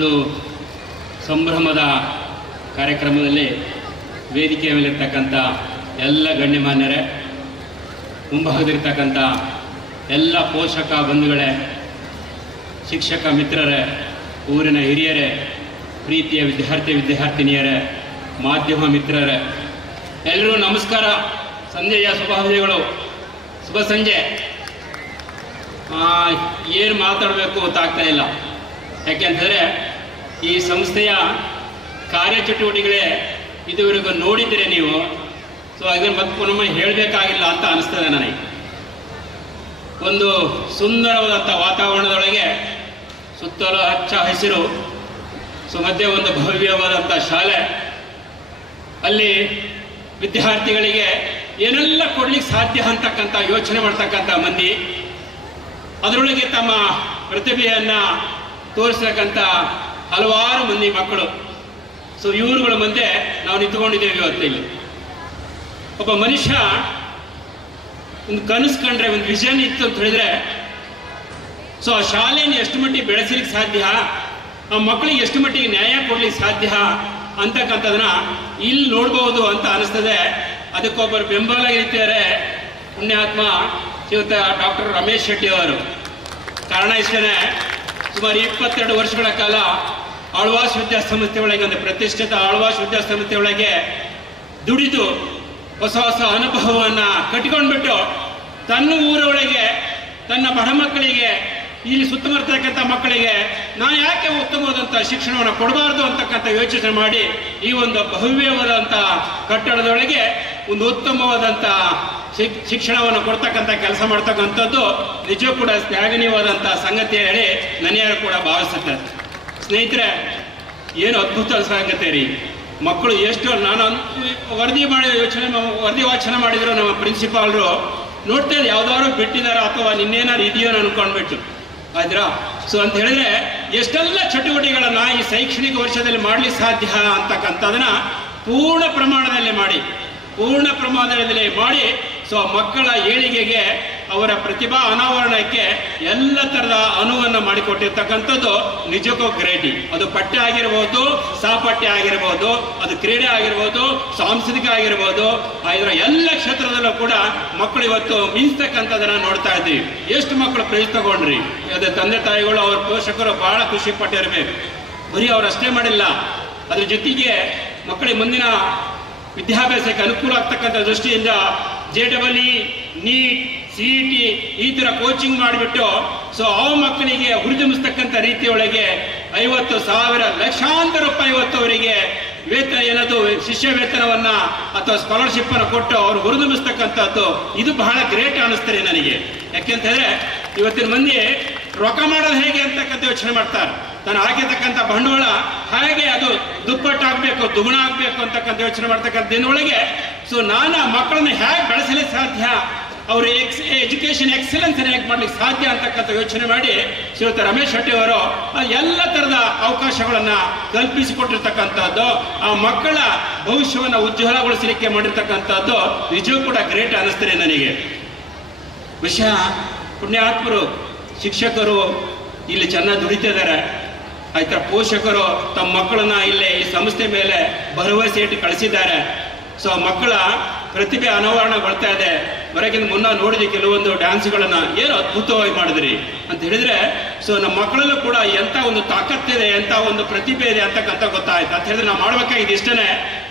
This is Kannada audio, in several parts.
ಒಂದು ಸಂಭ್ರಮದ ಕಾರ್ಯಕ್ರಮದಲ್ಲಿ ವೇದಿಕೆಯ ಮೇಲಿರ್ತಕ್ಕಂಥ ಎಲ್ಲ ಗಣ್ಯಮಾನ್ಯರೇ ಮುಂಭಾಗದಿರ್ತಕ್ಕಂಥ ಎಲ್ಲ ಪೋಷಕ ಬಂಧುಗಳೇ, ಶಿಕ್ಷಕ ಮಿತ್ರರೇ, ಊರಿನ ಹಿರಿಯರೇ, ಪ್ರೀತಿಯ ವಿದ್ಯಾರ್ಥಿ ವಿದ್ಯಾರ್ಥಿನಿಯರೇ, ಮಾಧ್ಯಮ ಮಿತ್ರರೇ ಎಲ್ಲರೂ ನಮಸ್ಕಾರ. ಸಂಜೆಯ ಶುಭಾಶಯಗಳು. ಶುಭ ಸಂಜೆ. ಏನು ಮಾತಾಡಬೇಕು ಗೊತ್ತಾಗ್ತಾ ಇಲ್ಲ. ಯಾಕೆಂತಂದರೆ ಈ ಸಂಸ್ಥೆಯ ಕಾರ್ಯಚಟುವಟಿಕೆಗಳೇ ಇದುವರೆಗೂ ನೋಡಿದ್ದೀರಿ ನೀವು. ಸೊ ಅದನ್ನು ಮತ್ತೆ ಪುನಃ ಹೇಳಬೇಕಾಗಿಲ್ಲ ಅಂತ ಅನಿಸ್ತದೆ ನನಗೆ. ಒಂದು ಸುಂದರವಾದಂಥ ವಾತಾವರಣದೊಳಗೆ ಸುತ್ತಲೂ ಹಚ್ಚ ಹಸಿರು, ಸೊ, ಮಧ್ಯೆ ಒಂದು ಭವ್ಯವಾದಂಥ ಶಾಲೆ. ಅಲ್ಲಿ ವಿದ್ಯಾರ್ಥಿಗಳಿಗೆ ಏನೆಲ್ಲ ಕೊಡ್ಲಿಕ್ಕೆ ಸಾಧ್ಯ ಅಂತಕ್ಕಂಥ, ಯೋಚನೆ ಮಾಡ್ತಕ್ಕಂಥ ಮಂದಿ, ಅದರೊಳಗೆ ತಮ್ಮ ಪ್ರತಿಭೆಯನ್ನ ತೋರಿಸ್ತಕ್ಕಂಥ ಹಲವಾರು ಮಂದಿ ಮಕ್ಕಳು. ಸೊ ಇವರುಗಳ ಮುಂದೆ ನಾವು ನಿಂತ್ಕೊಂಡಿದ್ದೇವೆ ಇವತ್ತು ಇಲ್ಲಿ. ಒಬ್ಬ ಮನುಷ್ಯ ಒಂದು ಕನಸು ಕಂಡ್ರೆ, ಒಂದು ವಿಷನ್ ಇತ್ತು ಅಂತ ಹೇಳಿದ್ರೆ ಸೊ ಆ ಶಾಲೆಯನ್ನು ಎಷ್ಟು ಮಟ್ಟಿಗೆ ಬೆಳೆಸಲಿಕ್ಕೆ ಸಾಧ್ಯ? ಆ ಮಕ್ಕಳಿಗೆ ಎಷ್ಟು ಮಟ್ಟಿಗೆ ನ್ಯಾಯ ಕೊಡ್ಲಿಕ್ಕೆ ಸಾಧ್ಯ? ಅಂತಕ್ಕಂಥದನ್ನ ಇಲ್ಲಿ ನೋಡ್ಬೋದು ಅಂತ ಅನಿಸ್ತದೆ. ಅದಕ್ಕೊಬ್ಬರು ಬೆಂಬಲ ಇರ್ತಾರೆ ಪುಣ್ಯಾತ್ಮ ಇವತ್ತ ಡಾಕ್ಟರ್ ರಮೇಶ್ ಶೆಟ್ಟಿ ಅವರು. ಕಾರಣ ಇಷ್ಟೇ ಸುಮಾರು ಇಪ್ಪತ್ತೆರಡು ವರ್ಷಗಳ ಕಾಲ ಆಳ್ವಾಸ್ ವಿದ್ಯಾಸಂಸ್ಥೆ ಒಳಗೆ ಒಂದು ಪ್ರತಿಷ್ಠಿತ ಆಳ್ವಾಸ್ ವಿದ್ಯಾಸಂಸ್ಥೆ ಒಳಗೆ ದುಡಿದು ಹೊಸ ಹೊಸ ಅನುಭವವನ್ನು ಕಟ್ಕೊಂಡ್ಬಿಟ್ಟು ತನ್ನ ಊರೊಳಗೆ, ತನ್ನ ಬಡ ಮಕ್ಕಳಿಗೆ, ಇಲ್ಲಿ ಸುತ್ತಮುತ್ತಕ್ಕಂಥ ಮಕ್ಕಳಿಗೆ ನಾನು ಯಾಕೆ ಉತ್ತಮವಾದಂಥ ಶಿಕ್ಷಣವನ್ನು ಕೊಡಬಾರ್ದು ಅಂತಕ್ಕಂಥ ಯೋಚನೆ ಮಾಡಿ ಈ ಒಂದು ಭವ್ಯವಾದಂಥ ಕಟ್ಟಡದೊಳಗೆ ಒಂದು ಉತ್ತಮವಾದಂಥ ಶಿಕ್, ಶಿಕ್ಷಣವನ್ನು ಕೊಡ್ತಕ್ಕಂಥ ಕೆಲಸ ಮಾಡ್ತಕ್ಕಂಥದ್ದು ನಿಜ ಕೂಡ ಶ್ಲಾಘನೀಯವಾದಂಥ ಸಂಗತಿ ಹೇಳಿ ನನಿಯರು ಕೂಡ ಭಾವಿಸುತ್ತೆ ಸ್ನೇಹಿತರೆ, ಏನು ಅದ್ಭುತ ಸಂಗತಿ ರೀ. ಮಕ್ಕಳು ಎಷ್ಟು ನಾನು ವರದಿ ಮಾಡಿ ಯೋಚನೆ ವರದಿ ವಾಚನ ಮಾಡಿದ್ರು ನಮ್ಮ ಪ್ರಿನ್ಸಿಪಾಲ್ರು. ನೋಡ್ತಾ ಇದ್ದೆ, ಯಾವ್ದಾದ್ರು ಬಿಟ್ಟಿದಾರ ಅಥವಾ ನಿನ್ನೇನಾರು ಇದೆಯೋ ಅನ್ಕೊಂಡ್ಬಿಟ್ಟು ಆಯ್ತಾ ಸೊ ಅಂತ ಹೇಳಿದ್ರೆ, ಎಷ್ಟೆಲ್ಲ ಚಟುವಟಿಕೆಗಳನ್ನ ಈ ಶೈಕ್ಷಣಿಕ ವರ್ಷದಲ್ಲಿ ಮಾಡ್ಲಿಕ್ಕೆ ಸಾಧ್ಯ ಅಂತಕ್ಕಂಥದನ್ನ ಪೂರ್ಣ ಪ್ರಮಾಣದಲ್ಲಿ ಮಾಡಿ. ಪೂರ್ಣ ಪ್ರಮಾಣದಲ್ಲಿ ಮಾಡಿ. ಸೊ ಮಕ್ಕಳ ಏಳಿಗೆಗೆ ಅವರ ಪ್ರತಿಭಾ ಅನಾವರಣಕ್ಕೆ ಎಲ್ಲ ಥರದ ಅನುವನ್ನು ಮಾಡಿಕೊಟ್ಟಿರ್ತಕ್ಕಂಥದ್ದು ನಿಜಕ್ಕೂ ಗ್ರೇಟಿ. ಅದು ಪಠ್ಯ ಆಗಿರ್ಬೋದು ಸಹಪಠ್ಯ ಆಗಿರ್ಬೋದು, ಅದು ಕ್ರೀಡೆ ಆಗಿರ್ಬೋದು, ಸಾಂಸ್ಕೃತಿಕ ಆಗಿರ್ಬೋದು ಇದರ ಎಲ್ಲ ಕ್ಷೇತ್ರದಲ್ಲೂ ಕೂಡ ಮಕ್ಕಳು ಇವತ್ತು ಮೀನ್ಸ್ತಕ್ಕಂಥದನ್ನ ನೋಡ್ತಾ ಇದ್ದೀವಿ ಎಷ್ಟು ಮಕ್ಕಳು ಪ್ರೈಸ್ ತಗೊಂಡ್ರಿ? ಅದೇ ತಂದೆ ತಾಯಿಗಳು, ಅವ್ರ ಪೋಷಕರು ಬಹಳ ಖುಷಿ ಪಟ್ಟಿರಬೇಕು. ಬರೀ ಅವ್ರು ಅಷ್ಟೇ ಮಾಡಿಲ್ಲ, ಅದ್ರ ಜೊತೆಗೆ ಮಕ್ಕಳಿಗೆ ಮುಂದಿನ ವಿದ್ಯಾಭ್ಯಾಸಕ್ಕೆ ಅನುಕೂಲ ಆಗ್ತಕ್ಕಂಥ ದೃಷ್ಟಿಯಿಂದ J double E NEET C T ಈ ಥರ ಕೋಚಿಂಗ್ ಮಾಡಿಬಿಟ್ಟು ಸೊ ಆ ಮಕ್ಕಳಿಗೆ ಹುರಿದುಂಬಿಸ್ತಕ್ಕಂಥ ರೀತಿಯೊಳಗೆ ಐವತ್ತು ಸಾವಿರ, ಲಕ್ಷಾಂತರ ರೂಪಾಯಿ ಇವತ್ತು ಅವರಿಗೆ ವೇತನ ಏನದು ಶಿಷ್ಯ ವೇತನವನ್ನ ಅಥವಾ ಸ್ಕಾಲರ್ಶಿಪ್ ಅನ್ನು ಕೊಟ್ಟು ಅವ್ರು ಹುರಿದುಂಬಿಸ್ತಕ್ಕಂಥದ್ದು, ಇದು ಬಹಳ ಗ್ರೇಟ್ ಅನಿಸ್ತದೆ ನನಗೆ. ಯಾಕೆಂತ ಹೇಳಿದ್ರೆ, ಇವತ್ತಿನ ಮಂದಿ ರೊಕ್ಕ ಮಾಡೋದು ಹೇಗೆ ಅಂತಕ್ಕಂಥ ಯೋಚನೆ ಮಾಡ್ತಾರೆ. ನಾನು ಹಾಕಿರ್ತಕ್ಕಂಥ ಬಂಡವಾಳ ಹಾಗೆ ಅದು ದುಪ್ಪಟ್ಟಾಗಬೇಕು ದುಗುಣ ಆಗಬೇಕು ಅಂತಕ್ಕಂಥ ಯೋಚನೆ ಮಾಡ್ತಕ್ಕಂಥ ದಿನೊಳಗೆ ಸೊ ನಾನು ಮಕ್ಕಳನ್ನು ಮಕ್ಕಳನ್ನ ಹೇಗೆ ಬೆಳೆಸಲಿಕ್ಕೆ ಸಾಧ್ಯ? ಅವ್ರ ಎಕ್ಸ್ ಎಜುಕೇಶನ್ ಎಕ್ಸಲೆನ್ಸ್ ಹೇಗೆ ಮಾಡ್ಲಿಕ್ಕೆ ಸಾಧ್ಯ ಅಂತಕ್ಕಂಥ ಯೋಚನೆ ಮಾಡಿ ಶ್ರೀಯುತ ರಮೇಶ್ ಶೆಟ್ಟಿ ಅವರು ಎಲ್ಲ ಥರದ ಅವಕಾಶಗಳನ್ನು ಕಲ್ಪಿಸಿಕೊಟ್ಟಿರ್ತಕ್ಕಂಥದ್ದು, ಆ ಮಕ್ಕಳ ಭವಿಷ್ಯವನ್ನು ಉಜ್ವಲಗೊಳಿಸಲಿಕ್ಕೆ ಮಾಡಿರ್ತಕ್ಕಂಥದ್ದು ನಿಜವೂ ಕೂಡ ಗ್ರೇಟ್ ಅನ್ನಿಸ್ತದೆ ನನಗೆ. ವಿಷಯ ಪುಣ್ಯಾತ್ಮರು, ಶಿಕ್ಷಕರು ಇಲ್ಲಿ ಚೆನ್ನಾಗಿ ದುಡಿತಿದ್ದಾರೆ. ಆಯ್ತಾ, ಪೋಷಕರು ತಮ್ಮ ಮಕ್ಕಳನ್ನ ಇಲ್ಲಿ ಈ ಸಂಸ್ಥೆ ಮೇಲೆ ಭರವಸೆ ಇಟ್ಟು ಕಳಿಸಿದ್ದಾರೆ. ಸೊ ಮಕ್ಕಳ ಪ್ರತಿಭೆ ಅನಾವರಣಗೊಳ್ತಾ ಇದೆ. ಹೊರಗಿಂದ ಮುನ್ನ ನೋಡಿದ್ವಿ ಕೆಲವೊಂದು ಡ್ಯಾನ್ಸ್ಗಳನ್ನ ಏನು ಅದ್ಭುತವಾಗಿ ಮಾಡಿದ್ರಿ ಅಂತ ಹೇಳಿದ್ರೆ ಸೊ ನಮ್ಮ ಮಕ್ಕಳಲ್ಲೂ ಕೂಡ ಎಂತ ಒಂದು ತಾಕತ್ತಿದೆ, ಎಂತ ಒಂದು ಪ್ರತಿಭೆ ಇದೆ ಅಂತಕ್ಕಂಥ ಗೊತ್ತಾಯ್ತು. ಅಂತ ಹೇಳಿದ್ರೆ ನಾವು ಮಾಡ್ಬೇಕಾಗಿದ್ದು ಇಷ್ಟನೇ.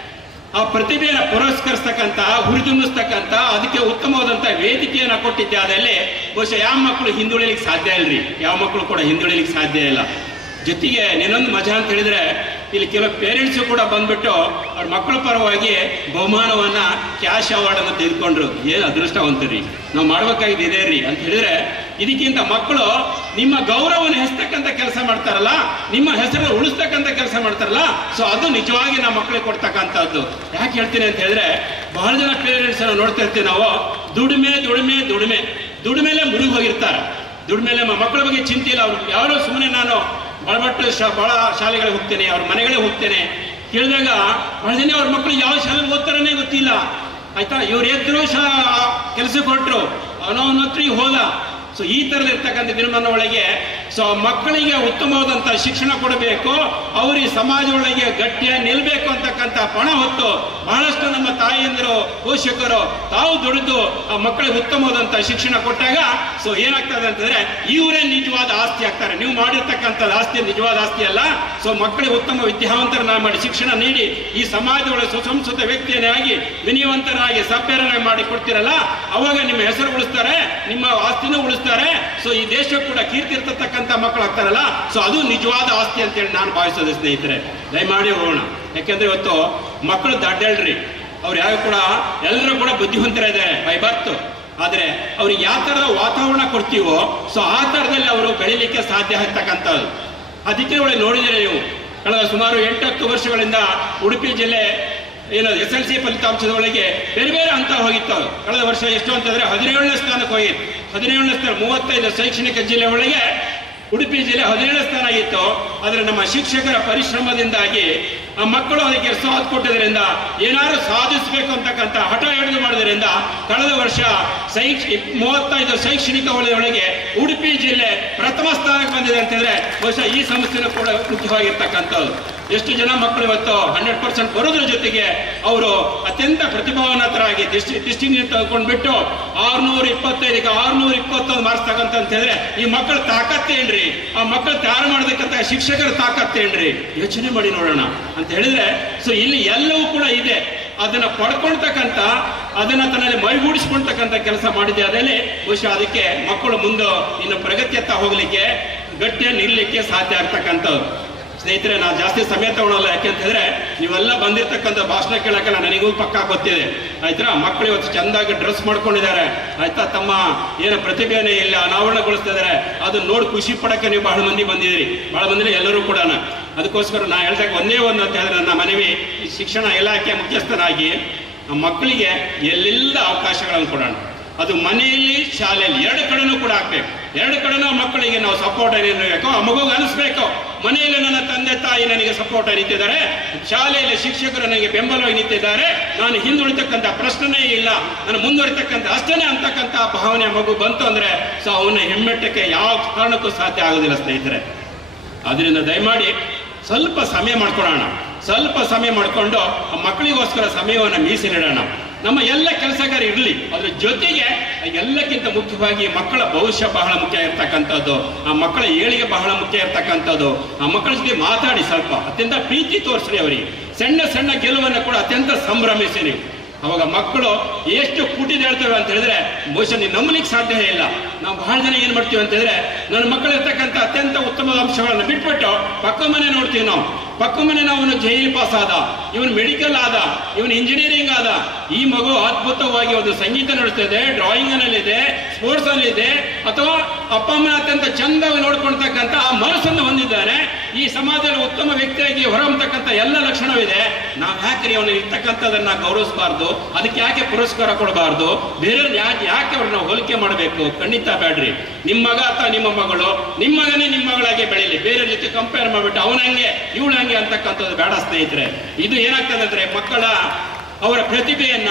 ಆ ಪ್ರತಿಭೆಯನ್ನು ಪುರಸ್ಕರಿಸ್ತಕ್ಕಂಥ, ಹುರಿದುಂಬಿಸ್ತಕ್ಕಂಥ, ಅದಕ್ಕೆ ಉತ್ತಮವಾದಂಥ ವೇದಿಕೆಯನ್ನು ಕೊಟ್ಟಿದ್ದಾದಲ್ಲಿ ಬಹುಶಃ ಯಾವ ಮಕ್ಕಳು ಹಿಂದುಳಿಲಿಕ್ಕೆ ಸಾಧ್ಯ ಇಲ್ರಿ? ಯಾವ ಮಕ್ಕಳು ಕೂಡ ಹಿಂದುಳಿಲಿಕ್ಕೆ ಸಾಧ್ಯ ಇಲ್ಲ. ಜೊತೆಗೆ ನಿನ್ನೊಂದು ಮಜಾ ಅಂತ ಹೇಳಿದ್ರೆ ಇಲ್ಲಿ ಕೆಲವು ಪೇರೆಂಟ್ಸು ಕೂಡ ಬಂದ್ಬಿಟ್ಟು ಅವ್ರ ಮಕ್ಕಳ ಪರವಾಗಿ ಬಹುಮಾನವನ್ನ ಕ್ಯಾಶ್ ಅವಾರ್ಡ್ ಅನ್ನು ತೆಗೆದುಕೊಂಡ್ರು. ಏನು ಅದೃಷ್ಟವಂತರಿ. ನಾವು ಮಾಡ್ಬೇಕಾಗಿದೆ ಇದೇ ರೀ ಅಂತ ಹೇಳಿದ್ರೆ, ಇದಕ್ಕಿಂತ ಮಕ್ಕಳು ನಿಮ್ಮ ಗೌರವವನ್ನು ಹೆಸ್ತಕ್ಕಂಥ ಕೆಲಸ ಮಾಡ್ತಾರಲ್ಲ, ನಿಮ್ಮ ಹೆಸರನ್ನು ಉಳಿಸ್ತಕ್ಕಂಥ ಕೆಲಸ ಮಾಡ್ತಾರಲ್ಲ ಸೊ ಅದು ನಿಜವಾಗಿ ನಮ್ಮ ಮಕ್ಕಳಿಗೆ ಕೊಡ್ತಕ್ಕಂಥದ್ದು. ಯಾಕೆ ಹೇಳ್ತೀನಿ ಅಂತ ಹೇಳಿದ್ರೆ, ಬಹಳ ಜನ ಪೇರೆಂಟ್ಸ್ ನೋಡ್ತಾ ಇರ್ತೀವಿ ನಾವು, ದುಡಿಮೆ ದುಡಿಮೆ ದುಡಿಮೆ. ದುಡಿಮೆಲೆ ಮುಳುಗಿ ಹೋಗಿರ್ತಾರೆ. ದುಡಿಮೆಲೆ ಮಕ್ಕಳ ಬಗ್ಗೆ ಚಿಂತೆ ಇಲ್ಲ. ಅವ್ರು ಯಾರೋ ಸುಮ್ಮನೆ ನಾನು ಬಳಬಟ್ಟು ಶಾ ಭಾಳ ಶಾಲೆಗಳಿಗೆ ಹೋಗ್ತೇನೆ, ಅವ್ರ ಮನೆಗಳಿಗೆ ಹೋಗ್ತೇನೆ. ಕೇಳಿದಾಗ ಬಹಳ ಜನ ಅವ್ರ ಮಕ್ಕಳು ಯಾವ ಶಾಲೆಗೆ ಓದ್ತಾರನೇ ಗೊತ್ತಿಲ್ಲ. ಆಯ್ತಾ? ಇವ್ರು ಎದ್ರು ಕೆಲಸ ಕೆಲಸಕ್ಕೆ ಹೊರಟ್ರು. ಅವನವನತ್ರ ಹೋದ. ಸೊ ಈ ಥರದ ಇರ್ತಕ್ಕಂಥ ದಿನಮಾನ ಒಳಗೆ ಸೊ ಮಕ್ಕಳಿಗೆ ಉತ್ತಮವಾದಂಥ ಶಿಕ್ಷಣ ಕೊಡಬೇಕು ಅವರು ಈ ಸಮಾಜದೊಳಗೆ ಗಟ್ಟಿಯಾಗಿ ನಿಲ್ಬೇಕು ಅಂತಕ್ಕಂಥ ಪಣ ಹೊತ್ತು ಬಹಳಷ್ಟು ನಮ್ಮ ತಾಯಿಯಂದರು, ಪೋಷಕರು ತಾವು ದುಡಿದು ಆ ಮಕ್ಕಳಿಗೆ ಉತ್ತಮವಾದಂಥ ಶಿಕ್ಷಣ ಕೊಟ್ಟಾಗ ಸೊ ಏನಾಗ್ತದೆ ಅಂತಂದ್ರೆ, ಇವರೇ ನಿಜವಾದ ಆಸ್ತಿ ಆಗ್ತಾರೆ. ನೀವು ಮಾಡಿರ್ತಕ್ಕಂಥ ಆಸ್ತಿ ನಿಜವಾದ ಆಸ್ತಿ ಅಲ್ಲ. ಸೊ ಮಕ್ಕಳಿಗೆ ಉತ್ತಮ ವಿದ್ಯಾವಂತರನ್ನ ಮಾಡಿ ಶಿಕ್ಷಣ ನೀಡಿ, ಈ ಸಮಾಜದೊಳಗೆ ಸುಸಂಸ್ಕೃತ ವ್ಯಕ್ತಿಯನ್ನಾಗಿ ವಿನಯವಂತರಾಗಿ ಸಭ್ಯರನ್ನಾಗಿ ಮಾಡಿ ಕೊಡ್ತೀರಲ್ಲ, ಅವಾಗ ನಿಮ್ಮ ಹೆಸರು ಉಳಿಸ್ತಾರೆ, ನಿಮ್ಮ ಆಸ್ತಿನೂ ಉಳಿಸ್ತಾರೆ. ಸೊ ಈ ದೇಶ ಕೂಡ ಕೀರ್ತಿ ಇರ್ತಕ್ಕಂಥ ಮಕ್ಕಳು ಆಗ್ತಾರಲ್ಲ ಸೊ ಅದು ನಿಜವಾದ ಆಸ್ತಿ ಅಂತೇಳಿ ನಾನು ಭಾವಿಸೋದು ಸ್ನೇಹಿತರೆ. ದಯಮಾಡಿ ಹೋಗೋಣ. ಯಾಕೆಂದ್ರೆ ಇವತ್ತು ಮಕ್ಕಳು ದಡ್ಡಲ್ರಿ ಅವ್ರು ಯಾರು ಕೂಡ ಎಲ್ಲರೂ ಕೂಡ ಬುದ್ಧಿವಂತರ ಇದ್ದಾರೆ ಬೈ ಬರ್ತು ಆದ್ರೆ ಅವ್ರಿಗೆ ಯಾವ ತರದ ವಾತಾವರಣ ಕೊಡ್ತೀವೋ ಸೊ ಆ ತರದಲ್ಲಿ ಅವರು ಬೆಳಿಲಿಕ್ಕೆ ಸಾಧ್ಯ ಆಗ್ತಕ್ಕಂಥದ್ದು. ಅದಕ್ಕೆ ಒಳಗೆ ನೋಡಿದರೆ ನೀವು, ಕಳೆದ ಸುಮಾರು ಎಂಟತ್ತು ವರ್ಷಗಳಿಂದ ಉಡುಪಿ ಜಿಲ್ಲೆ ಏನು ಎಸ್ ಎಲ್ ಸಿ ಫಲಿತಾಂಶದ ಒಳಗೆ ಬೇರೆ ಬೇರೆ ಹಂತ ಹೋಗಿತ್ತು. ಕಳೆದ ವರ್ಷ ಎಷ್ಟು ಅಂತಂದ್ರೆ ಹದಿನೇಳನೇ ಸ್ಥಾನಕ್ಕೆ ಹೋಗಿತ್ತು. ಹದಿನೇಳನೇ ಸ್ಥಾನ, ಮೂವತ್ತೈದು ಶೈಕ್ಷಣಿಕ ಜಿಲ್ಲೆ ಒಳಗೆ ಉಡುಪಿ ಜಿಲ್ಲೆ ಹದಿನೇಳು ಸ್ಥಾನ ಆಗಿತ್ತು. ಆದರೆ ನಮ್ಮ ಶಿಕ್ಷಕರ ಪರಿಶ್ರಮದಿಂದಾಗಿ ಆ ಮಕ್ಕಳು ಅದಕ್ಕೆ ಸಾಥ್ ಕೊಟ್ಟಿದ್ರಿಂದ ಏನಾದ್ರು ಸಾಧಿಸಬೇಕು ಅಂತಕ್ಕಂಥ ಹಠ ಹಿಡಿದು ಮಾಡೋದ್ರಿಂದ ಕಳೆದ ವರ್ಷ ಶೈಕ್ಷ ಮೂವತ್ತೈದು ಶೈಕ್ಷಣಿಕ ವಲಯದೊಳಗೆ ಉಡುಪಿ ಜಿಲ್ಲೆ ಪ್ರಥಮ ಸ್ಥಾನಕ್ಕೆ ಬಂದಿದೆ ಅಂತಂದ್ರೆ ಬಹುಶಃ ಈ ಸಂಸ್ಥೆನೂ ಕೂಡ ಮುಖ್ಯವಾಗಿರ್ತಕ್ಕಂಥದ್ದು. ಎಷ್ಟು ಜನ ಮಕ್ಕಳು ಇವತ್ತು ಹಂಡ್ರೆಡ್ ಪರ್ಸೆಂಟ್ ಬರೋದ್ರ ಜೊತೆಗೆ ಅವರು ಅತ್ಯಂತ ಪ್ರತಿಭಾವಂತರಾಗಿ ಡಿಸ್ಟಿಂಗ್ ತಗೊಂಡ್ಬಿಟ್ಟು ಆರ್ನೂರ ಇಪ್ಪತ್ತೈದಕ್ಕೆ ಆರ್ನೂರ ಇಪ್ಪತ್ತೊಂದು ಮಾರ್ಕ್ಸ್ ತಗೊಂತ ಹೇಳಿದ್ರೆ ಈ ಮಕ್ಕಳ ತಾಕತ್ತೇನ್ರಿ ಆ ಮಕ್ಕಳು ತಯಾರು ಮಾಡಬೇಕಂತ ಶಿಕ್ಷಕರ ತಾಕತ್ತೇನ್ರಿ ಯೋಚನೆ ಮಾಡಿ ನೋಡೋಣ ಅಂತ ಹೇಳಿದ್ರೆ ಸೊ ಇಲ್ಲಿ ಎಲ್ಲವೂ ಕೂಡ ಇದೆ. ಅದನ್ನ ಪಡ್ಕೊಳ್ತಕ್ಕಂತ ಅದನ್ನ ತನ್ನಲ್ಲಿ ಮೈಗೂಡಿಸ್ಕೊಳ್ತಕ್ಕಂತ ಕೆಲಸ ಮಾಡಿದೆ. ಅದರಲ್ಲಿ ಬಹುಶಃ ಅದಕ್ಕೆ ಮಕ್ಕಳು ಮುಂದೆ ಇನ್ನು ಪ್ರಗತಿಯತ್ತ ಹೋಗ್ಲಿಕ್ಕೆ ಗಟ್ಟಿಯ ನಿಲ್ಲಕ್ಕೆ ಸಾಧ್ಯ ಆಗ್ತಕ್ಕಂಥದ್ದು. ಸ್ನೇಹಿತರೆ, ನಾನು ಜಾಸ್ತಿ ಸಮಯ ತಗೊಳಲ್ಲ. ಯಾಕೆಂತಂದ್ರೆ ನೀವೆಲ್ಲ ಬಂದಿರ್ತಕ್ಕಂಥ ಭಾಷಣ ಕೇಳಕ್ಕೆಲ್ಲ ನನಗೂ ಪಕ್ಕಾ ಗೊತ್ತಿದೆ. ಆಯ್ತಾ? ಮಕ್ಕಳು ಇವತ್ತು ಚೆಂದಾಗಿ ಡ್ರೆಸ್ ಮಾಡ್ಕೊಂಡಿದ್ದಾರೆ. ಆಯ್ತಾ? ತಮ್ಮ ಏನು ಪ್ರತಿಭೆಯನ್ನು ಇಲ್ಲಿ, ಅನಾವರಣಗೊಳಿಸ್ತಾ ಇದ್ದಾರೆ. ಅದನ್ನ ನೋಡಿ ಖುಷಿ ಪಡಕ್ಕೆ ನೀವು ಬಹಳ ಮಂದಿ ಬಂದಿದ್ದೀರಿ. ಬಹಳ ಮಂದಿ ಎಲ್ಲರೂ ಕೂಡ ಅದಕ್ಕೋಸ್ಕರ ನಾ ಹೇಳ್ದಾಗ ಒಂದೇ ಒಂದು ಅಂತ ಹೇಳಿದ್ರೆ, ನನ್ನ ಮನವಿ ಶಿಕ್ಷಣ ಇಲಾಖೆ ಮುಖ್ಯಸ್ಥರಾಗಿ ಮಕ್ಕಳಿಗೆ ಎಲ್ಲೆಲ್ಲ ಅವಕಾಶಗಳನ್ನು ಕೊಡೋಣ. ಅದು ಮನೆಯಲ್ಲಿ, ಶಾಲೆಯಲ್ಲಿ ಎರಡು ಕಡೆನೂ ಕೂಡ ಆಗ್ಬೇಕು. ಎರಡು ಕಡೆನೂ ಮಕ್ಕಳಿಗೆ ನಾವು ಸಪೋರ್ಟ್ ಇರಬೇಕು ಆ ಮಗುಗೆ ಅನಿಸ್ಬೇಕು. ಮನೆಯಲ್ಲಿ ನನ್ನ ತಂದೆ ತಾಯಿ ನನಗೆ ಸಪೋರ್ಟ್ ನಿಂತಿದ್ದಾರೆ ಶಾಲೆಯಲ್ಲಿ ಶಿಕ್ಷಕರು ನನಗೆ ಬೆಂಬಲವಾಗಿ ನಿಂತಿದ್ದಾರೆ. ನಾನು ಹಿಂದುಳಿತಕ್ಕಂಥ ಪ್ರಶ್ನೆನೇ ಇಲ್ಲ. ನಾನು ಮುಂದುವರಿತಕ್ಕಂಥ ಅಷ್ಟನೇ ಅಂತಕ್ಕಂಥ ಭಾವನೆ ಮಗು ಬಂತು ಅಂದ್ರೆ ಸೊ ಅವನ ಹೆಮ್ಮೆಟ್ಟಕ್ಕೆ ಯಾವ ಕಾರಣಕ್ಕೂ ಸಾಧ್ಯ ಆಗೋದಿಲ್ಲ ಸ್ನೇಹಿತರೆ. ಅದರಿಂದ ದಯಮಾಡಿ ಸ್ವಲ್ಪ ಸಮಯ ಮಾಡ್ಕೊಳ್ಳೋಣ. ಸ್ವಲ್ಪ ಸಮಯ ಮಾಡಿಕೊಂಡು ಆ ಮಕ್ಕಳಿಗೋಸ್ಕರ ಸಮಯವನ್ನು ಮೀಸಲಿಡೋಣ ನಮ್ಮ ಎಲ್ಲ ಕೆಲಸಗಾರ ಇರಲಿ, ಅದ್ರ ಜೊತೆಗೆ ಎಲ್ಲಕ್ಕಿಂತ ಮುಖ್ಯವಾಗಿ ಮಕ್ಕಳ ಭವಿಷ್ಯ ಬಹಳ ಮುಖ್ಯ ಇರ್ತಕ್ಕಂಥದ್ದು, ಆ ಮಕ್ಕಳ ಏಳಿಗೆ ಬಹಳ ಮುಖ್ಯ ಇರ್ತಕ್ಕಂಥದ್ದು, ಆ ಮಕ್ಕಳ ಜೊತೆ ಮಾತಾಡಿ ಸ್ವಲ್ಪ, ಅತ್ಯಂತ ಪ್ರೀತಿ ತೋರಿಸ್ರಿ ಅವರಿಗೆ. ಸಣ್ಣ ಸಣ್ಣ ಗೆಲುವನ್ನು ಕೂಡ ಅತ್ಯಂತ ಸಂಭ್ರಮಿಸಿ ನೀವು. ಅವಾಗ ಮಕ್ಕಳು ಎಷ್ಟು ಪುಟಿದ ಹೇಳ್ತೇವೆ ಅಂತ ಹೇಳಿದ್ರೆ, ಬಹುಶಃ ನೀವು ನಂಬಲಿಕ್ಕೆ ಸಾಧ್ಯ ಇಲ್ಲ. ನಾವು ಬಹಳ ಜನ ಏನು ಮಾಡ್ತೀವಿ ಅಂತ ಹೇಳಿದ್ರೆ, ನನ್ನ ಮಕ್ಕಳು ಇರ್ತಕ್ಕಂಥ ಅತ್ಯಂತ ಉತ್ತಮ ಅಂಶಗಳನ್ನು ಬಿಟ್ಬಿಟ್ಟು ಪಕ್ಕ ಮನೆ ನೋಡ್ತೀವಿ ನಾವು. ಪಕ್ಕ ಅವನು ಜೈಲ್ ಪಾಸ್ ಆದ. ಇವನು ಮೆಡಿಕಲ್ ಆದ. ಇವನು ಇಂಜಿನಿಯರಿಂಗ್ ಆದ. ಈ ಮಗು ಅದ್ಭುತವಾಗಿ ಒಂದು ಸಂಗೀತ ನಡೆಸ್ತಿದೆ ಡ್ರಾಯಿಂಗ್ ನಲ್ಲಿದೆ. ಸ್ಪೋರ್ಟ್ಸ್ ಅಲ್ಲಿ ಇದೆ, ಅಥವಾ ಅಪ್ಪ ಅಮ್ಮನ ಅತ್ಯಂತ ಚಂದವಾಗಿ ನೋಡ್ಕೊಳ್ತಕ್ಕಂಥ ಆ ಮನಸ್ಸನ್ನು ಹೊಂದಿದ್ದಾರೆ, ಈ ಸಮಾಜದಲ್ಲಿ ಉತ್ತಮ ವ್ಯಕ್ತಿಯಾಗಿ ಹೊರಹೊಮ್ಮತಕ್ಕಂಥ ಎಲ್ಲ ಲಕ್ಷಣವಿದೆ. ನಾವು ಯಾಕ್ರಿ ಅವನು ಇರ್ತಕ್ಕಂಥದನ್ನ ಗೌರವಿಸಬಾರ್ದು? ಅದಕ್ಕೆ ಯಾಕೆ ಪುರಸ್ಕಾರ ಕೊಡಬಾರ್ದು? ಬೇರೆ ಯಾಕೆ ಯಾಕೆ ಅವ್ರನ್ನ ಹೋಲಿಕೆ ಮಾಡಬೇಕು? ಖಂಡಿತ ಬೇಡ್ರಿ ನಿಮ್ಮ ಮಗ ಅಥವಾ ನಿಮ್ಮ ಮಗಳು, ನಿಮ್ಮ ಮಗನೇ ನಿಮ್ಮ ಮಗಳಾಗೆ ಬೆಳೀಲಿ. ಬೇರೆ ಜೊತೆ ಕಂಪೇರ್ ಮಾಡ್ಬಿಟ್ಟು ಅವನಂಗೆ, ಇವಳಂಗೆ ಅಂತಕ್ಕಂಥದ್ದು ಬೇಡ ಸ್ನೇಹಿತರೆ. ಇದು ಏನಾಗ್ತದೆ ಅಂದ್ರೆ ಮಕ್ಕಳ ಅವರ ಪ್ರತಿಭೆಯನ್ನ,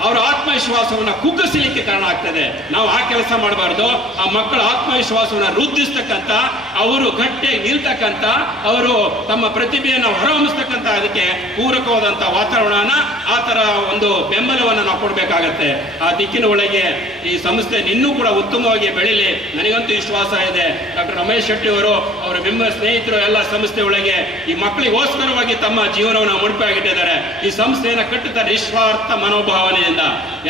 ಅವರ ಆತ್ಮವಿಶ್ವಾಸವನ್ನ ಕುಗ್ಗಿಸಲಿಕ್ಕೆ ಕಾರಣ ಆಗ್ತದೆ. ನಾವು ಆ ಕೆಲಸ ಮಾಡಬಾರ್ದು. ಆ ಮಕ್ಕಳ ಆತ್ಮವಿಶ್ವಾಸವನ್ನ ವೃದ್ಧಿಸ್ತಕ್ಕಂಥ, ಅವರು ಗಟ್ಟಿಯಾಗಿ ನಿಲ್ತಕ್ಕಂಥ, ಅವರು ತಮ್ಮ ಪ್ರತಿಭೆಯನ್ನು ಹೊರಹೊಮ್ಮಿಸ್ತಕ್ಕಂಥ ಅದಕ್ಕೆ ಪೂರಕವಾದಂಥ ವಾತಾವರಣನ ಆ ತರ ಒಂದು ಬೆಂಬಲವನ್ನು ನಾವು ಕೊಡಬೇಕಾಗತ್ತೆ. ಆ ದಿಕ್ಕಿನ ಒಳಗೆ ಈ ಸಂಸ್ಥೆ ಇನ್ನೂ ಕೂಡ ಉತ್ತಮವಾಗಿ ಬೆಳೀಲಿ. ನನಗಂತೂ ವಿಶ್ವಾಸ ಇದೆ. ಡಾಕ್ಟರ್ ರಮೇಶ್ ಶೆಟ್ಟಿ ಅವರು, ಅವರ ಬೆಂಬಲ ಸ್ನೇಹಿತರು ಎಲ್ಲ ಸಂಸ್ಥೆ ಒಳಗೆ ಈ ಮಕ್ಕಳಿಗೋಸ್ಕರವಾಗಿ ತಮ್ಮ ಜೀವನವನ್ನು ಮುಡಿಪಾಗಿಟ್ಟಿದ್ದಾರೆ ಈ ಸಂಸ್ಥೆಯನ್ನು ಕಟ್ಟುತ್ತಾರೆ. ನಿಸ್ವಾರ್ಥ ಮನೋಭಾವನೆಯಿಂದ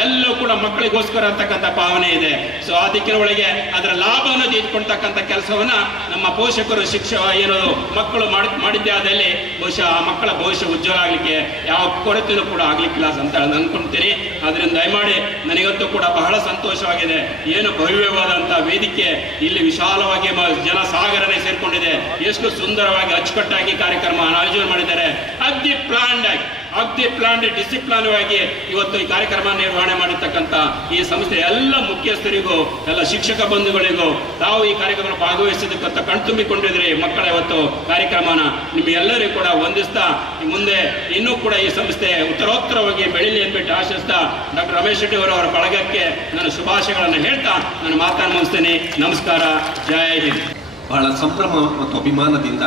ಎಲ್ಲೂ ಕೂಡ ಮಕ್ಕಳಿಗೋಸ್ಕರ ಅಂತಕ್ಕಂಥ ಭಾವನೆ ಇದೆ. ಸೊ ಅದಕ್ಕಿನ ದಿಕ್ಕಿನ ಒಳಗೆ ಅದರ ಲಾಭವನ್ನು ತೆಗೆದುಕೊಳ್ತಕ್ಕಂಥ ಕೆಲಸವನ್ನ ನಮ್ಮ ಪೋಷಕರು ಶಿಕ್ಷ ಏನು ಮಕ್ಕಳು ಮಾಡಿ, ಮಾಡಿದ್ದೆ ಆದಲ್ಲಿ ಬಹುಶಃ ಆ ಮಕ್ಕಳ ಭವಿಷ್ಯ ಉಜ್ವಲ ಆಗಲಿಕ್ಕೆ ಯಾವ ಕೊರತೆಯೂ ಕೂಡ ಆಗ್ಲಿಕ್ಕಿಲ್ಲ ಅಂತ ಅಂದ್ಕೊಳ್ತೀನಿ. ಅದರಿಂದ ದಯಮಾಡಿ ನನಗಂತೂ ಕೂಡ ಬಹಳ ಸಂತೋಷವಾಗಿದೆ. ಏನು ಭವ್ಯವಾದಂಥ ವೇದಿಕೆ ಇಲ್ಲಿ ವಿಶಾಲವಾಗಿ ಜನ ಸಾಗರನೇ ಸೇರ್ಕೊಂಡಿದೆ. ಎಷ್ಟು ಸುಂದರವಾಗಿ, ಅಚ್ಚುಕಟ್ಟಾಗಿ ಕಾರ್ಯಕ್ರಮ ಆಯೋಜನೆ ಮಾಡಿದ್ದಾರೆ. ಅಗ್ದಿ ಪ್ಲಾಂಡ್ ಆಗಿ. ಅಗ್ದಿ ಪ್ಲಾನ್ ಡಿಸಿಪ್ಲಾನ್ ಆಗಿ ಇವತ್ತು ಈ ಕಾರ್ಯಕ್ರಮ ನಿರ್ವಹಣೆ ಮಾಡಿರ್ತಕ್ಕಂಥ ಈ ಸಂಸ್ಥೆ ಎಲ್ಲ ಮುಖ್ಯಸ್ಥರಿಗೂ, ಎಲ್ಲ ಶಿಕ್ಷಕ ಬಂಧುಗಳಿಗೂ, ತಾವು ಈ ಕಾರ್ಯಕ್ರಮ ಭಾಗವಹಿಸಿದಕ್ಕಂತ ಕಣ್ತುಂಬಿಕೊಂಡಿದ್ರಿ ಮಕ್ಕಳ, ಇವತ್ತು ಕಾರ್ಯಕ್ರಮನ ನಿಮ್ಗೆಲ್ಲರಿಗೂ ಕೂಡ ವಂದಿಸ್ತಾ ಮುಂದೆ ಇನ್ನೂ ಕೂಡ ಈ ಸಂಸ್ಥೆ ಉತ್ತರೋತ್ತರವಾಗಿ ಬೆಳಿಲಿ ಅಂದ್ಬಿಟ್ಟು ಆಶಿಸ್ತಾ, ಡಾಕ್ಟರ್ ರಮೇಶ್ ಶೆಟ್ಟಿ ಅವರ ಬಳಗಕ್ಕೆ ನಾನು ಶುಭಾಶಯಗಳನ್ನು ಹೇಳ್ತಾ ನಾನು ಮಾತನ್ನು ಮುಗಿಸ್ತೇನೆ. ನಮಸ್ಕಾರ. ಜಯ ಹಿಂದ್. ಬಹಳ ಸಂಭ್ರಮ ಮತ್ತು ಅಭಿಮಾನದಿಂದ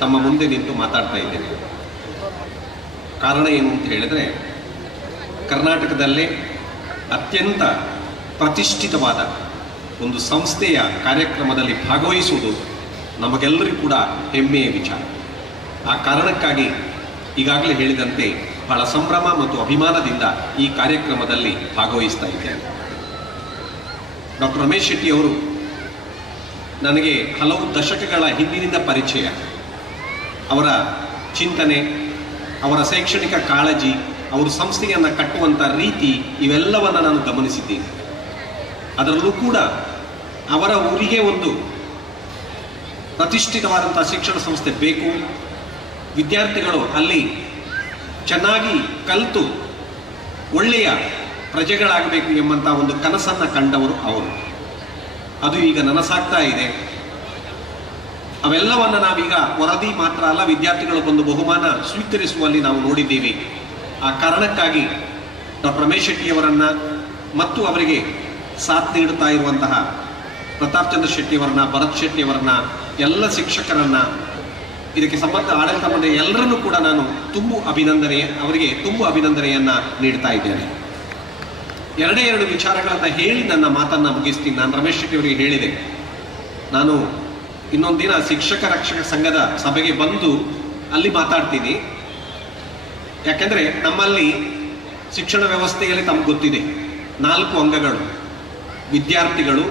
ತಮ್ಮ ಮುಂದೆ ನಿಂತು ಮಾತಾಡ್ತಾ ಇದ್ದೇನೆ. ಕಾರಣ ಏನು ಅಂತ ಹೇಳಿದರೆ, ಕರ್ನಾಟಕದಲ್ಲೇ ಅತ್ಯಂತ ಪ್ರತಿಷ್ಠಿತವಾದ ಒಂದು ಸಂಸ್ಥೆಯ ಕಾರ್ಯಕ್ರಮದಲ್ಲಿ ಭಾಗವಹಿಸುವುದು ನಮಗೆಲ್ಲರಿಗೂ ಕೂಡ ಹೆಮ್ಮೆಯ ವಿಚಾರ. ಆ ಕಾರಣಕ್ಕಾಗಿ ಈಗಾಗಲೇ ಹೇಳಿದಂತೆ ಬಹಳ ಸಂಭ್ರಮ ಮತ್ತು ಅಭಿಮಾನದಿಂದ ಈ ಕಾರ್ಯಕ್ರಮದಲ್ಲಿ ಭಾಗವಹಿಸ್ತಾ ಇದ್ದೇನೆ. ಡಾಕ್ಟರ್ ರಮೇಶ್ ಶೆಟ್ಟಿ ಅವರು ನನಗೆ ಹಲವು ದಶಕಗಳ ಹಿಂದಿನಿಂದ ಪರಿಚಯ. ಅವರ ಚಿಂತನೆ ಅವರ ಶೈಕ್ಷಣಿಕ ಕಾಳಜಿ, ಅವರು ಸಂಸ್ಥೆಯನ್ನು ಕಟ್ಟುವಂಥ ರೀತಿ ಇವೆಲ್ಲವನ್ನು ನಾನು ಗಮನಿಸಿದ್ದೇನೆ. ಅದರಲ್ಲೂ ಕೂಡ ಅವರ ಊರಿಗೆ ಒಂದು ಪ್ರತಿಷ್ಠಿತವಾದಂಥ ಶಿಕ್ಷಣ ಸಂಸ್ಥೆ ಬೇಕು. ವಿದ್ಯಾರ್ಥಿಗಳು ಅಲ್ಲಿ ಚೆನ್ನಾಗಿ ಕಲಿತು ಒಳ್ಳೆಯ ಪ್ರಜೆಗಳಾಗಬೇಕು ಎಂಬಂಥ ಒಂದು ಕನಸನ್ನು ಕಂಡವರು ಅವರು. ಅದು ಈಗ ನನಸಾಗ್ತಾ ಇದೆ. ಅವೆಲ್ಲವನ್ನು ನಾವೀಗ ವರದಿ ಮಾತ್ರ ಅಲ್ಲ ವಿದ್ಯಾರ್ಥಿಗಳ ಒಂದು ಬಹುಮಾನ ಸ್ವೀಕರಿಸುವಲ್ಲಿ ನಾವು ನೋಡಿದ್ದೀವಿ. ಆ ಕಾರಣಕ್ಕಾಗಿ ಡಾಕ್ಟರ್ ರಮೇಶ್ ಶೆಟ್ಟಿಯವರನ್ನ ಮತ್ತು ಅವರಿಗೆ ಸಾಥ್ ನೀಡುತ್ತಾ ಇರುವಂತಹ ಪ್ರತಾಪ್ ಚಂದ್ರ ಶೆಟ್ಟಿಯವರನ್ನ ಭರತ್ ಶೆಟ್ಟಿಯವರನ್ನ ಎಲ್ಲ ಶಿಕ್ಷಕರನ್ನ, ಇದಕ್ಕೆ ಸಂಬಂಧ ಆಡಳಿತ ಮಂಡಳಿ ಎಲ್ಲರನ್ನೂ ಕೂಡ ನಾನು ತುಂಬು ಅಭಿನಂದನೆ, ಅವರಿಗೆ ತುಂಬು ಅಭಿನಂದನೆಯನ್ನ ನೀಡ್ತಾ ಇದ್ದೇನೆ. ಎರಡೇ ಎರಡು ವಿಚಾರಗಳನ್ನ ಹೇಳಿ ನನ್ನ ಮಾತನ್ನ ಮುಗಿಸ್ತೀನಿ. ನಾನು ರಮೇಶ್ ಶೆಟ್ಟಿಯವರಿಗೆ ಹೇಳಿದೆ. ನಾನು ಇನ್ನೊಂದು ದಿನ ಶಿಕ್ಷಕ ರಕ್ಷಕ ಸಂಘದ ಸಭೆಗೆ ಬಂದು ಅಲ್ಲಿ ಮಾತಾಡ್ತೀನಿ. ಯಾಕೆಂದರೆ ನಮ್ಮಲ್ಲಿ ಶಿಕ್ಷಣ ವ್ಯವಸ್ಥೆಯಲ್ಲಿ ತಮ್ಗೆ ಗೊತ್ತಿದೆ. ನಾಲ್ಕು ಅಂಗಗಳು. ವಿದ್ಯಾರ್ಥಿಗಳು,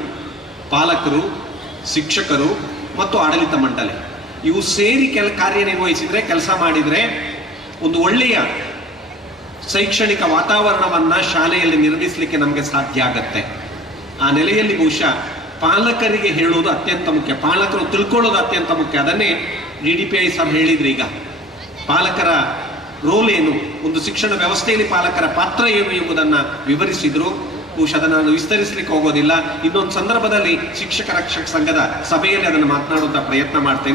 ಪಾಲಕರು, ಶಿಕ್ಷಕರು ಮತ್ತು ಆಡಳಿತ ಮಂಡಳಿ. ಇವು ಸೇರಿ ಕೆಲ ಕಾರ್ಯನಿರ್ವಹಿಸಿದರೆ ಕೆಲಸ ಮಾಡಿದ್ರೆ ಒಂದು ಒಳ್ಳೆಯ ಶೈಕ್ಷಣಿಕ ವಾತಾವರಣವನ್ನ ಶಾಲೆಯಲ್ಲಿ ನಿರ್ಮಿಸಲಿಕ್ಕೆ ನಮಗೆ ಸಾಧ್ಯ ಆಗತ್ತೆ. ಆ ನೆಲೆಯಲ್ಲಿ ಬಹುಶಃ ಪಾಲಕರಿಗೆ ಹೇಳುವುದು ಅತ್ಯಂತ ಮುಖ್ಯ. ಪಾಲಕರು ತಿಳ್ಕೊಳ್ಳೋದು ಅತ್ಯಂತ ಮುಖ್ಯ. ಅದನ್ನೇ D D P I sir ಹೇಳಿದ್ರು ಈಗ. ಪಾಲಕರ ರೋಲ್ ಏನು? ಒಂದು ಶಿಕ್ಷಣ ವ್ಯವಸ್ಥೆಯಲ್ಲಿ ಪಾಲಕರ ಪಾತ್ರ ಏನು ಎಂಬುದನ್ನು ವಿವರಿಸಿದ್ರು. ಬಹುಶಃ ಅದನ್ನು ನಾನು ವಿಸ್ತರಿಸಲಿಕ್ಕೆ ಹೋಗೋದಿಲ್ಲ. ಇನ್ನೊಂದು ಸಂದರ್ಭದಲ್ಲಿ ಶಿಕ್ಷಕ ರಕ್ಷಕ ಸಂಘದ ಸಭೆಯಲ್ಲಿ ಅದನ್ನು ಮಾತನಾಡುವಂಥ ಪ್ರಯತ್ನ ಮಾಡ್ತೇನೆ.